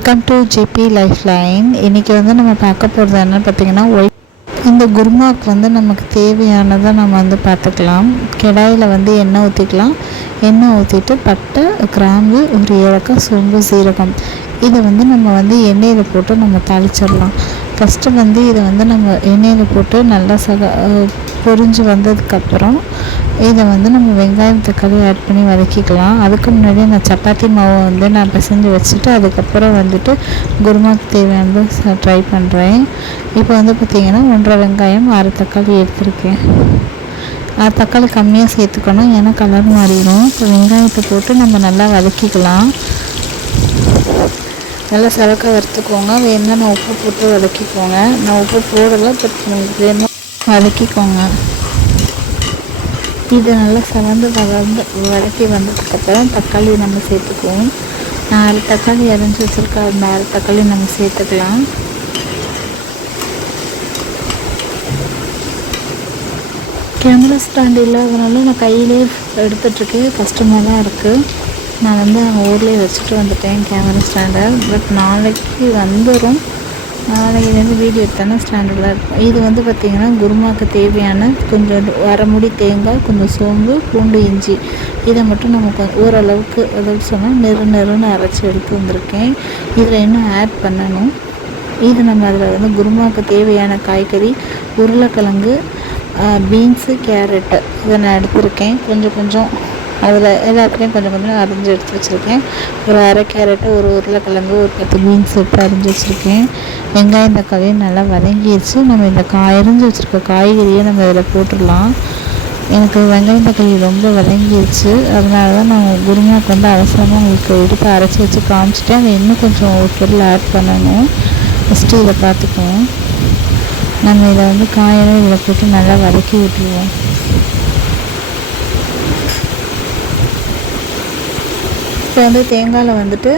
Welcome to GB life line. இன்றைக்கி வந்து நம்ம பார்க்க போகிறது என்னன்னு பார்த்திங்கன்னா, இந்த குருமாவுக்கு வந்து நமக்கு தேவையானதை நம்ம வந்து பார்த்துக்கலாம். கடாயில் வந்து எண்ணெய் ஊற்றிக்கலாம். எண்ணெய் ஊற்றிட்டு பட்டை, கிராம்பு, ஒரு ஏலக்காய், சோம்பு, சீரகம் இதை வந்து நம்ம வந்து எண்ணெயில் போட்டு நம்ம தாளிச்சிடலாம். ஃபஸ்ட்டு வந்து இதை வந்து நம்ம எண்ணெயில் போட்டு நல்லா பொரிஞ்சு வந்ததுக்கப்புறம் இதை வந்து நம்ம வெங்காயம், தக்காளி ஆட் பண்ணி வதக்கிக்கலாம். அதுக்கு முன்னாடி நான் சப்பாத்தி மாவை வந்து நான் பிசைஞ்சு வச்சுட்டு அதுக்கப்புறம் வந்துட்டு குருமாவுக்கு தேவையானது ட்ரை பண்ணுறேன். இப்போ வந்து பார்த்திங்கன்னா 1.5 வெங்காயம், 6 தக்காளி எடுத்திருக்கேன். தக்காளி கம்மியாக சேர்த்துக்கணும், ஏன்னா கலர் மாறிடும். இப்போ வெங்காயத்தை போட்டு நம்ம நல்லா வதக்கிக்கலாம். நல்லா சரக்க வறுத்துக்கோங்க. வேணும்னா நான் உப்பு போட்டு வதக்கிக்கோங்க. நான் உப்பு போடலை, பட் உங்களுக்கு வேணும் வதக்கிக்கோங்க. இது நல்லா வதக்கி வந்ததுக்கப்புறம் தக்காளி நம்ம சேர்த்துக்குவோம். 6 தக்காளி அரைஞ்சி வச்சுருக்கா, அந்த 6 தக்காளி நம்ம சேர்த்துக்கலாம். கேமரா ஸ்டாண்ட் இல்லாதனால நான் கையிலே எடுத்துகிட்ருக்கேன். கஷ்டமாக தான் இருக்குது. நான் வந்து அங்கே ஊர்லேயே வச்சுட்டு வந்துட்டேன் கேமரா ஸ்டாண்டை. பட் நாளைக்கு வந்துடும். நாளைக்கு வீடியோ எடுத்தோன்னா ஸ்டாண்டர்டில் இருக்கும். இது வந்து பார்த்திங்கன்னா குருமாவுக்கு தேவையான கொஞ்சம் அரைமுடி தேங்காய், கொஞ்சம் சோம்பு, பூண்டு, இஞ்சி இதை மட்டும் நமக்கு ஓரளவுக்கு அதாவது சொன்னால் நெருன்னு அரைச்சி எடுத்து வந்திருக்கேன். இதில் இன்னும் ஆட் பண்ணணும். இது நம்ம அதில் வந்து குருமாவுக்கு தேவையான காய்கறி உருளைக்கிழங்கு, பீன்ஸு, கேரட்டு இதை நான் எடுத்திருக்கேன். கொஞ்சம் அதில் எல்லாத்துலேயும் கொஞ்சம் அரிஞ்சு எடுத்து வச்சுருக்கேன். ஒரு 1/2 கேரட்டு, ஒரு உருளைக்கிழங்கு, ஒரு 10 பீன்ஸ் எடுத்து அரிஞ்சு வச்சுருக்கேன். வெங்காயம், தக்காளியும் நல்லா வதங்கிடுச்சு. நம்ம இந்த அரிஞ்சு வச்சுருக்க காய்கறியை நம்ம இதில் போட்டுடலாம். எனக்கு வெங்காயம், தக்காளி ரொம்ப வதங்கிடுச்சு. அதனால தான் நான் குருமாவுக்கு வந்து அவசரமாக உங்களுக்கு எடுத்து அரைச்சி வச்சு காமிச்சிட்டேன். அதை இன்னும் கொஞ்சம் ஒரு பொருள் ஆட் பண்ணணும். ஃபஸ்ட்டு இதை பார்த்துக்குவோம். நம்ம இதை வந்து காயெல்லாம் இதில் போட்டு நல்லா வதக்கி விட்டுருவோம். இப்போ வந்து தேங்காயில் வந்துட்டு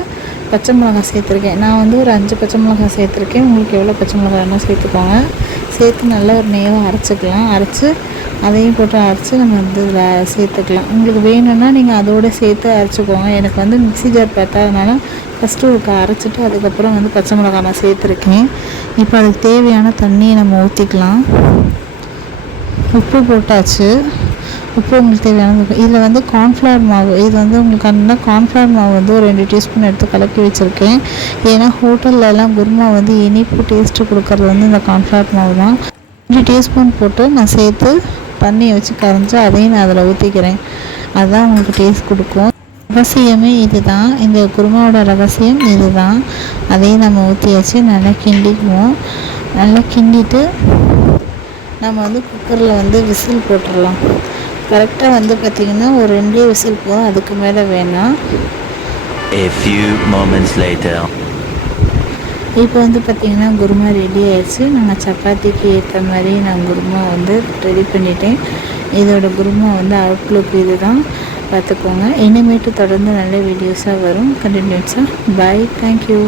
பச்சை மிளகாய் சேர்த்துருக்கேன். நான் வந்து ஒரு 5 பச்சை மிளகாய் சேர்த்துருக்கேன். உங்களுக்கு எவ்வளோ பச்சை மிளகாய் வேணும் சேர்த்துக்கோங்க. சேர்த்து நல்லா ஒரு நேரம் அரைச்சிக்கலாம். அரைச்சி அதையும் போட்டு அரைச்சி நம்ம வந்து இதில் சேர்த்துக்கலாம். உங்களுக்கு வேணும்னா நீங்கள் அதோடு சேர்த்து அரைச்சிக்கோங்க. எனக்கு வந்து மிக்ஸி ஜார் பத்தாதனால ஃபஸ்ட்டு ஒரு அரைச்சிட்டு அதுக்கப்புறம் வந்து பச்சை மிளகாய் நான் சேர்த்துருக்கேன். இப்போ அதுக்கு தேவையான தண்ணியை நம்ம ஊற்றிக்கலாம். உப்பு போட்டாச்சு. உப்பு உங்களுக்கு தேவையானது. இதில் வந்து கார்ன்ஃப்ளவர் மாவு, இது வந்து உங்களுக்கு அந்த கார்ன்ஃப்ளவர் மாவு வந்து ஒரு 2 டீஸ்பூன் எடுத்து கலக்கி வச்சுருக்கேன். ஏன்னா ஹோட்டல்லலாம் குருமா வந்து இனிப்பு டேஸ்ட்டு கொடுக்குறது வந்து இந்த கார்ன்ஃப்ளவர் மாவு தான். 2 டீஸ்பூன் போட்டு நான் சேர்த்து தண்ணியை வச்சு கரைஞ்சி அதையும் நான் அதில் ஊற்றிக்கிறேன். அதுதான் உங்களுக்கு டேஸ்ட் கொடுக்கும். ரகசியமே இது தான். இந்த குருமாவோட ரகசியம் இது தான். அதையும் நம்ம ஊற்றி வச்சு நல்லா கிண்டிக்குவோம். நல்லா கிண்டிட்டு நம்ம வந்து குக்கரில் வந்து விசில் போட்டுடலாம். கரெக்டாக வந்து பார்த்திங்கன்னா ஒரு 2 விசில் போதும், அதுக்கு மேலே வேணாம். A few moments later. இப்போ வந்து பார்த்திங்கன்னா குருமா ரெடி ஆயிடுச்சு. நான் சப்பாத்திக்கு ஏற்ற மாதிரி நான் குருமா வந்து ரெடி பண்ணிட்டேன். இதோட குருமா வந்து அவுட்லுக் இது தான், பார்த்துக்கோங்க. இனிமேட்டு தொடர்ந்து நல்ல வீடியோஸாக வரும் கண்டினியூஸாக. பாய், தேங்க்யூ.